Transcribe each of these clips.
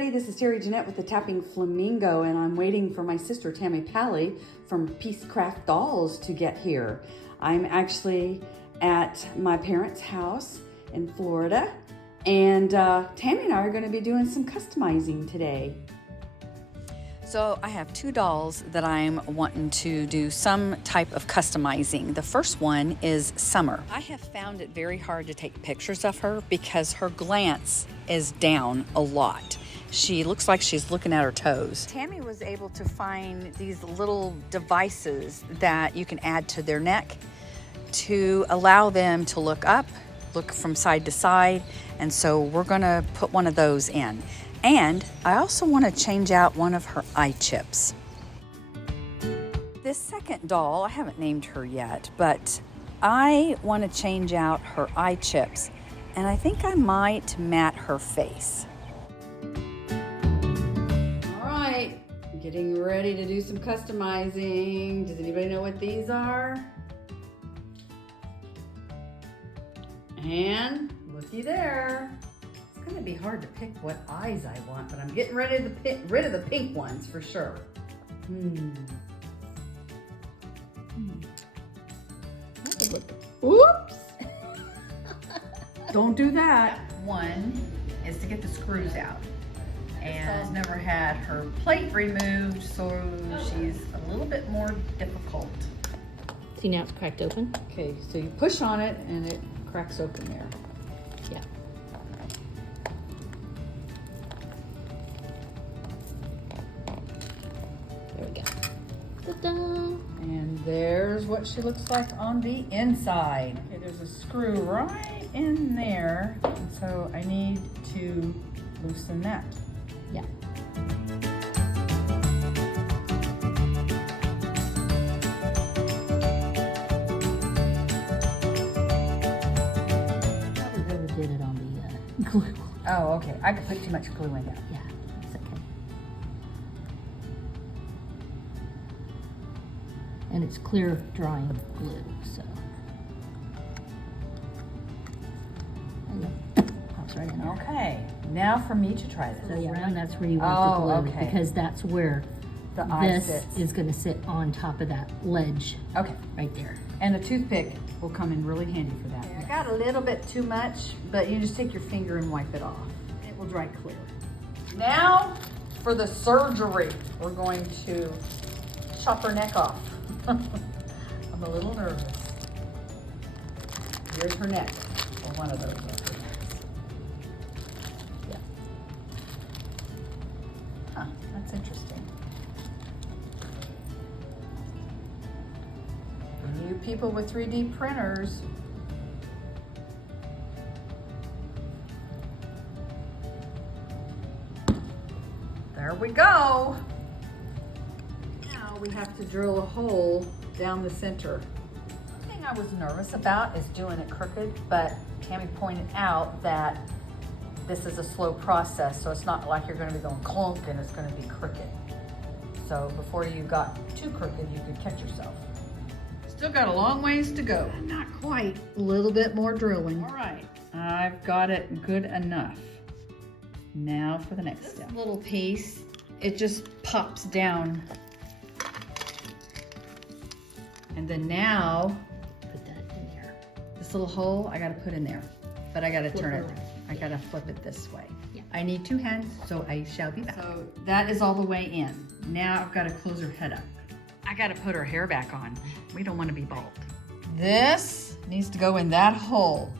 everybody, this is Terry Jeanette with the Tapping Flamingo, and I'm waiting for my sister Tammy Pally from Peacecraft Dolls to get here. I'm actually at my parents' house in Florida, and Tammy and I are going to be doing some customizing today. So I have two dolls that I'm wanting to do some type of customizing. The first one is Summer. I have found it very hard to take pictures of her because her glance is down a lot. She looks like she's looking at her toes. Tammy was able to find these little devices that you can add to their neck to allow them to look up, look from side to side, and so we're gonna put one of those in. And I also want to change out one of her eye chips. This second doll, I haven't named her yet, but I want to change out her eye chips, and I think I might matte her face. All right, getting ready to do some customizing. Does anybody know what these are? And looky there. It's gonna be hard to pick what eyes I want, but I'm getting ready to pick rid of the pink ones for sure. Oops! Don't do that. One is to get the screws out. And doll's never had her plate removed, so she's a little bit more difficult. See, now it's cracked open. Okay, so you push on it and it cracks open there. Yeah. There we go. Ta-da! And there's what she looks like on the inside. Okay, there's a screw right in there, and so I need to loosen that. Yeah. Probably overdid it on the glue. Oh, okay. I could put too much glue in there. Yeah, it's okay. And it's clear drying glue, so. Pops right in there. Okay, now for me to try this. So yeah, and that's where you want the glue, okay. because that's where The eye this sits. is going to sit on top of that ledge Okay, right there. and the toothpick will come in really handy for that. I got a little bit too much, but you just take your finger and wipe it off. It will dry clear. Now for the surgery. We're going to chop her neck off. I'm a little nervous. Here's her neck, or one of those. Yeah. Huh, that's interesting. You people with 3D printers. There we go. Now we have to drill a hole down the center. One thing I was nervous about is doing it crooked, but Tammy pointed out that this is a slow process, so it's not like you're going to be going clunk and it's going to be crooked. So before you got too crooked, you could catch yourself. Still got a long ways to go. Not quite. A little bit more drilling. All right, I've got it good enough. Now for the next step. This little piece, it just pops down. And then now, Put that in there. this little hole I gotta put in there. But I gotta Flip turn it it. around. I gotta flip it this way. Yeah. I need two hands, so I shall be back. So that is all the way in. Now I've gotta close her head up. I gotta put her hair back on. We don't wanna be bald. This needs to go in that hole.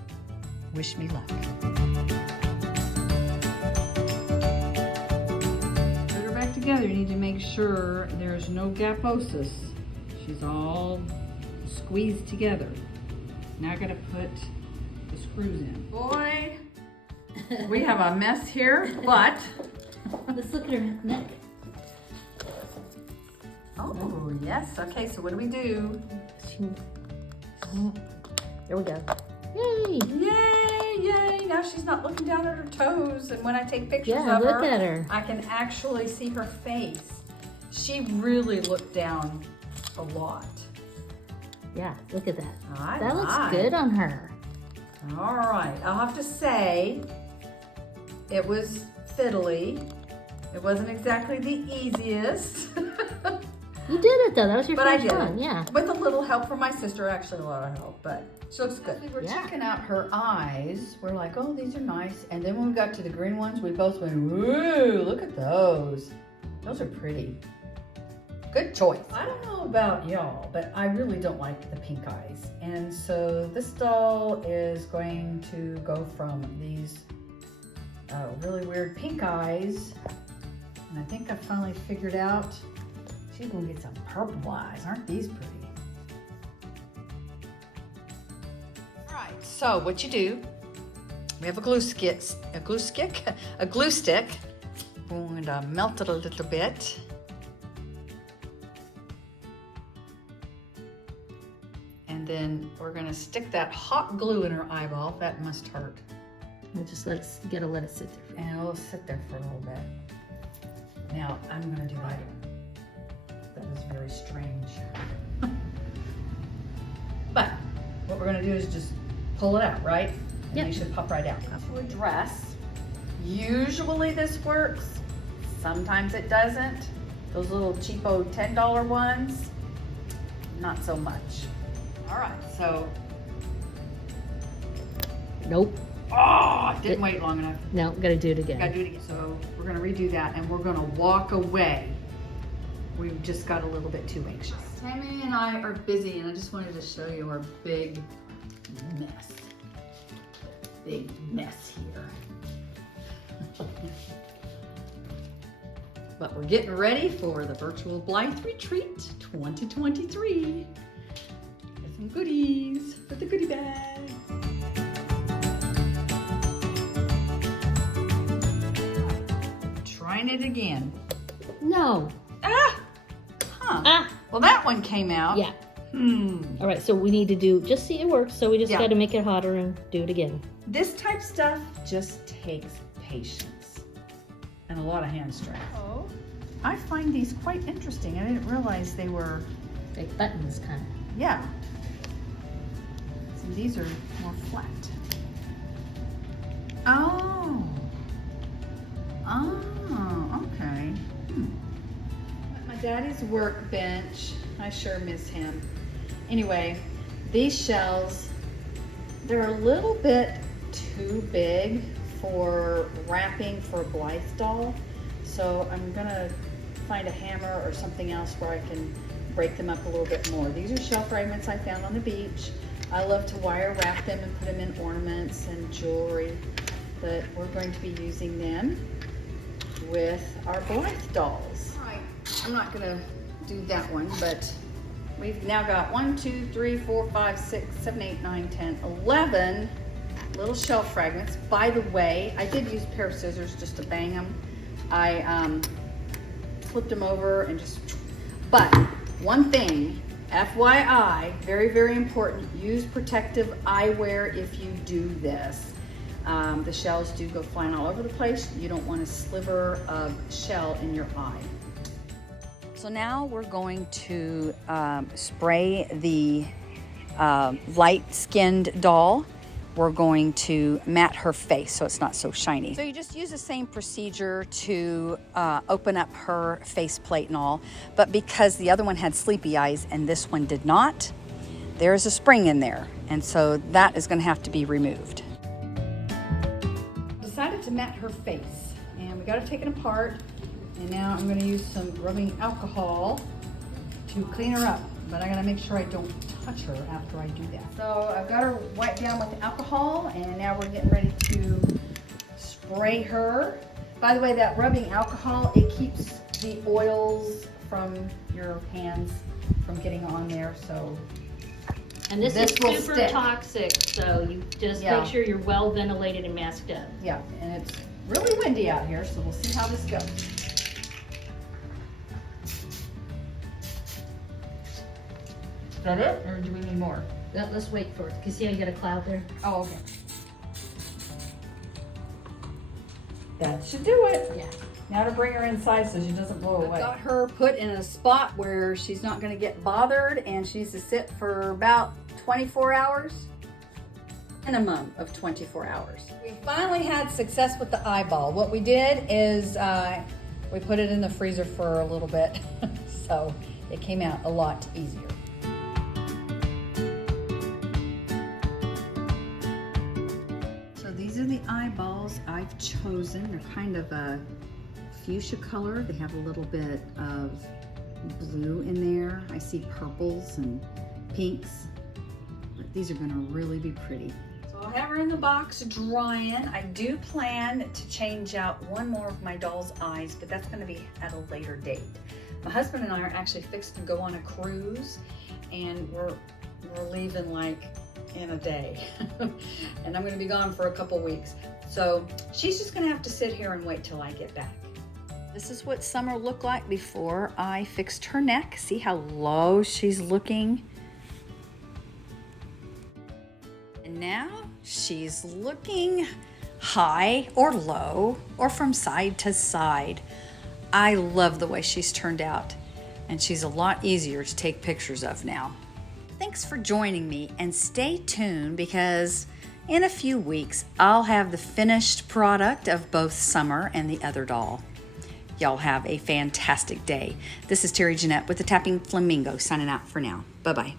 Wish me luck. Put her back together. You need to make sure there's no gaposis. She's all squeezed together. Now I gotta put the screws in. Boy, we have a mess here, but Let's look at her neck. oh yes. Okay, so what do? There we go. Yay! Yay, yay! Now she's not looking down at her toes, and when I take pictures Yeah, of look at her. I can actually see her face. She really looked down a lot. Yeah, look at that. I That looks lied. good on her. All right, I'll have to say it was fiddly, It wasn't exactly the easiest. You did it though. That was your But I first did one. it. Yeah. With a little help from my sister, actually a lot of help, but she looks good. We were Yeah. checking out her eyes. We're like, oh, these are nice. And then when we got to the green ones, we both went, woo, look at those. Those are pretty. Good choice. I don't know about y'all, but I really don't like the pink eyes. And so this doll is going to go from these really weird pink eyes. And I think I finally figured out she's gonna get some purple eyes. Aren't these pretty? All right, so what you do, we have a glue stick. We're going to melt it a little bit. And then we're gonna stick that hot glue in her eyeball. That must hurt. We'll just let it sit there. And it'll sit there for a little bit. Now, I'm gonna do that. That was very strange. But what we're gonna do is just pull it out, right? And Yep. they should pop right out. For a dress, usually this works. Sometimes it doesn't. Those little cheapo $10 ones, not so much. All right, so, Nope. oh, didn't wait long enough. No, gotta do it again. Gotta do it again. So we're gonna redo that and we're gonna walk away. We just got a little bit too anxious. Tammy and I are busy and I just wanted to show you our big mess. Big mess here. But we're getting ready for the virtual Blythe Retreat 2023. Got some goodies for the goodie bag. Trying it again. No. Ah! Huh. Ah. Well, that one came out. Yeah. Hmm. All right. So we need to do. Just see it works. So we just Yeah. got to make it hotter and do it again. This type stuff just takes patience and a lot of hand strength. Oh. I find these quite interesting. I didn't realize they were, Like buttons, kind of. yeah. So these are more flat. Oh. Oh, okay. My daddy's workbench. I sure miss him. Anyway, these shells, they're a little bit too big for wrapping for a Blythe doll. So I'm gonna find a hammer or something else where I can break them up a little bit more. These are shell fragments I found on the beach. I love to wire wrap them and put them in ornaments and jewelry, but we're going to be using them with our Blythe dolls. All right, I'm not gonna do that one, but we've now got 1, 2, 3, 4, 5, 6, 7, 8, 9, 10, 11 little shell fragments. By the way, I did use a pair of scissors just to bang them. I flipped them over and just, but one thing, FYI, very, very important, use protective eyewear if you do this. The shells do go flying all over the place. You don't want a sliver of shell in your eye. So now we're going to spray the light-skinned doll. We're going to matte her face so it's not so shiny. So you just use the same procedure to open up her faceplate and all, but because the other one had sleepy eyes and this one did not, there's a spring in there, and so that is going to have to be removed. Decided to matte her face, and we got it taken apart, and now I'm going to use some rubbing alcohol to clean her up, but I got to make sure I don't touch her after I do that. So I've got her wiped down with alcohol, and now we're getting ready to spray her. By the way, that rubbing alcohol, it keeps the oils from your hands from getting on there, so. And this This will is super stick. toxic, so you just Yeah. make sure you're well ventilated and masked up. Yeah, and it's really windy out here, so we'll see how this goes. Is that it, or do we need more? Let's wait for it. Can you see how you got a cloud there? Oh, okay. That should do it. Yeah. Now to bring her inside so she doesn't blow away. I've got her put in a spot where she's not going to get bothered, and she needs to sit for about 24 hours. Minimum of 24 hours. We finally had success with the eyeball. What we did is We put it in the freezer for a little bit, so it came out a lot easier. So these are the eyeballs I've chosen. They're kind of a fuchsia color. They have a little bit of blue in there. I see purples and pinks, but these are gonna really be pretty. So I'll have her in the box drying. I do plan to change out one more of my doll's eyes, but that's gonna be at a later date. My husband and I are actually fixed to go on a cruise, and we're leaving like in a day. And I'm gonna be gone for a couple weeks. So she's just gonna have to sit here and wait till I get back. This is what Summer looked like before I fixed her neck. See how low she's looking? And now she's looking high or low or from side to side. I love the way she's turned out, and she's a lot easier to take pictures of now. Thanks for joining me, and stay tuned because in a few weeks I'll have the finished product of both Summer and the other doll. Y'all have a fantastic day. This is Terry Jeanette with the Tapping Flamingo signing out for now. Bye-bye.